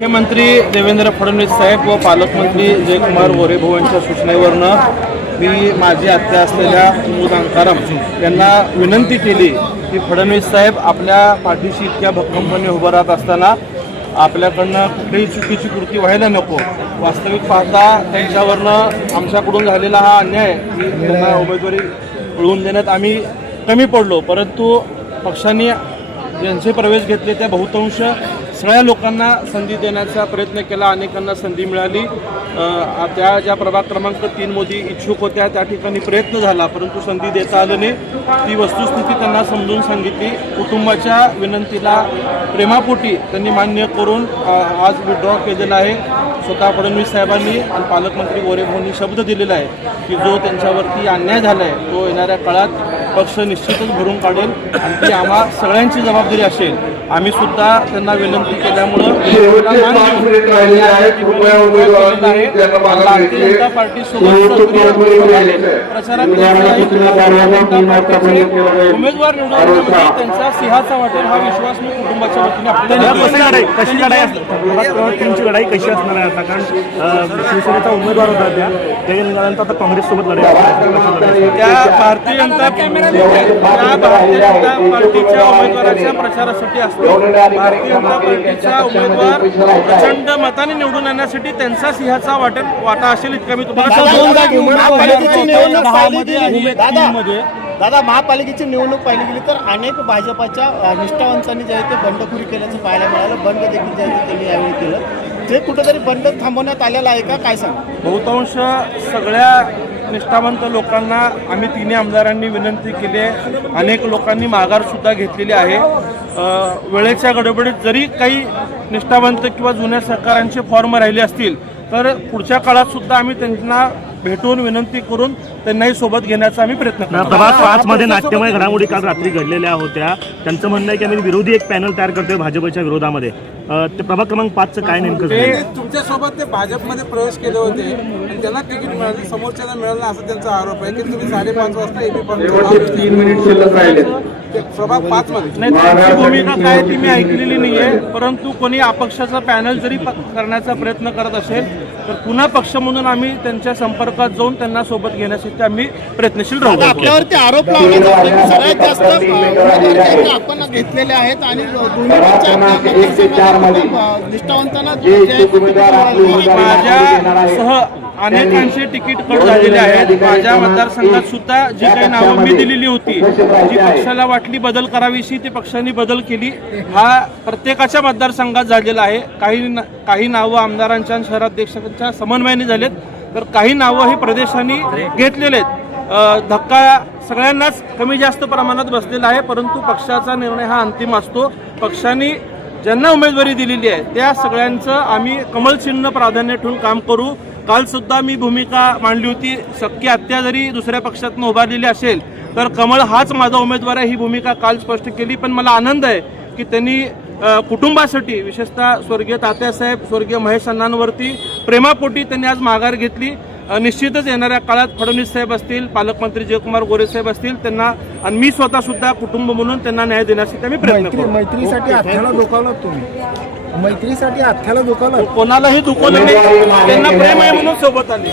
मुख्यमंत्री देवेंद्र फडणवीस साहेब व पालकमंत्री जयकुमार गोरेभाऊ यांच्या सूचनेवरनं मी माझी आत्या असलेल्या कुमुद अंकाराम यांना विनंती केली की फडणवीस साहेब आपल्या पाठीशी इतक्या भक्कमपणे उभं राहत असताना आपल्याकडनं कुठलीही चुकीची कृती व्हायला नको। वास्तविक पाहता त्यांच्यावरनं आमच्याकडून झालेला हा अन्याय की त्यांना उमेदवारी मिळवून देण्यात आम्ही कमी पडलो, परंतु पक्षांनी ज्यांचे प्रवेश घेतले त्या बहुतांश सगळ्या लोकांना संधी देण्याचा प्रयत्न केला, अनेकांना संधी मिळाली। त्या ज्या प्रभाग क्रमांक 3 मध्ये इच्छुक होत्या त्या ठिकाणी प्रयत्न झाला, परंतु संधी देता आलं नाही। ती वस्तुस्थिती त्यांना समजून सांगितली। कुटुंबाच्या विनंतीला प्रेमापोटी त्यांनी मान्य करून आज विड्रॉ केलेला आहे। स्वतः फडणवीस साहेबांनी आणि पालकमंत्री गोरेभाऊंनी शब्द दिलेला आहे की जो त्यांच्यावरती अन्याय झाला आहे तो येणाऱ्या काळात पक्ष निश्चितच भरून काढेल आणि ती आम्हा सगळ्यांची जबाबदारी असेल। आम्ही सुद्धा त्यांना विनंती केल्यामुळं भारतीय जनता पार्टी सोबत प्रचारात उमेदवार निवडण्यामध्ये त्यांचा सिंहाचा वाटेल हा विश्वास मी कुटुंबाच्या वतीने तुमची लढाई कशी असणार आहे आता? कारण शिवसेनेचा उमेदवार होता त्यानंतर आता काँग्रेस सोबत लढाई त्या भारतीय जनता पार्टीच्या उमेदवाराच्या प्रचारासाठी असतो। भारतीय जनता पार्टीचा उमेदवार प्रचंड मताने निवडून आणण्यासाठी त्यांचा सिंहाचा वाटा असेल इतका मी तुम्हाला दादा महापालिकेची निवडणूक पाहिली गेली तर अनेक भाजपाच्या निष्ठावंतांनी जे आहे ते बंडखोरी केल्याचं पाहायला मिळालं। बंड देखील जे आहे त्यांनी यावेळी केलं, जे कुठेतरी बंड थांबवण्यात आलेलं आहे का, काय सांगा? बहुतांश सगळ्या निष्ठावंत लोकांना आम्ही तिन्ही आमदारांनी विनंती केली आहे। अनेक लोकांनी माघार सुद्धा घेतलेली आहे। वेळेच्या गडबडीत जरी काही निष्ठावंत किंवा जुन्या सहकाऱ्यांचे फॉर्म राहिले असतील तर पुढच्या काळात सुद्धा आम्ही त्यांना भेटून विनंती करून त्यांनाही सोबत घेण्याचा आम्ही प्रयत्न करतो। प्रभाग 5 मध्ये नाट्यमय घडामोडी काल रात्री घडलेल्या होत्या, त्यांचं म्हणणं आहे की आम्ही विरोधी एक पॅनल तयार करतोय भाजपच्या विरोधामध्ये। ते प्रभाग क्रमांक 5चं काय नेमकं? तुमच्यासोबत ते भाजपमध्ये प्रवेश केले होते आणि त्यांना तिकीट मिळाले, समोरच्याला मिळालं असं त्यांचा आरोप आहे की तुम्ही 5:30 वाजता प्रभाग 5 मध्ये नाही। त्यांची भूमिका काय ती मी ऐकलेली नाहीये, परंतु कोणी अपक्षाचा पॅनल जरी करण्याचा प्रयत्न करत असेल तर पुन्हा पक्ष म्हणून आम्ही त्यांच्या संपर्कात जाऊन त्यांना सोबत घेण्यासाठी आम्ही प्रयत्नशील राहू। आपल्यावरती आरोप लावले जाते की सगळ्यात जास्त आपण घेतलेले आहेत आणि निष्ठावंतांना माझ्यासह अनेकांचे तिकीट कट झालेले आहेत। माझ्या मतदारसंघात सुद्धा जी काही नावं मी दिलेली होती, जी पक्षाला वाटली बदल करावीशी ती पक्षांनी बदल केली, हा प्रत्येकाच्या मतदारसंघात झालेला आहे। काही नावं आमदारांच्या शहराध्यक्षांच्या समन्वयाने झालेत, तर काही नावं ही प्रदेशांनी घेतलेले आहेत। धक्का सगळ्यांनाच कमी जास्त प्रमाणात बसलेला आहे, परंतु पक्षाचा निर्णय हा अंतिम असतो। पक्षांनी ज्यांना उमेदवारी दिलेली आहे त्या सगळ्यांचं आम्ही कमळ चिन्ह प्राधान्य ठेवून काम करू। काल सुद्धा मी भूमिका मांडली होती, शक्य हत्या जरी दुसऱ्या पक्षातून उभारलेली असेल तर कमळ हाच माझा उमेदवार आहे, ही भूमिका काल स्पष्ट केली। पण मला आनंद आहे की त्यांनी कुटुंबासाठी विशेषतः स्वर्गीय तात्यासाहेब, स्वर्गीय महेश अण्णांवरती प्रेमापोटी त्यांनी आज माघार घेतली। निश्चितच येणाऱ्या काळात फडणवीस साहेब असतील, पालकमंत्री जयकुमार गोरे साहेब असतील, त्यांना आणि मी स्वतः सुद्धा कुटुंब म्हणून त्यांना न्याय देण्यासाठी आम्ही प्रयत्न करू। मैत्रीसाठी अथ्याला दुखावलं तुम्ही, मैत्रीसाठी अथ्याला दुखावलं, कोणालाही दुखवलं नाही, त्यांना प्रेम आहे म्हणून सोबत आले।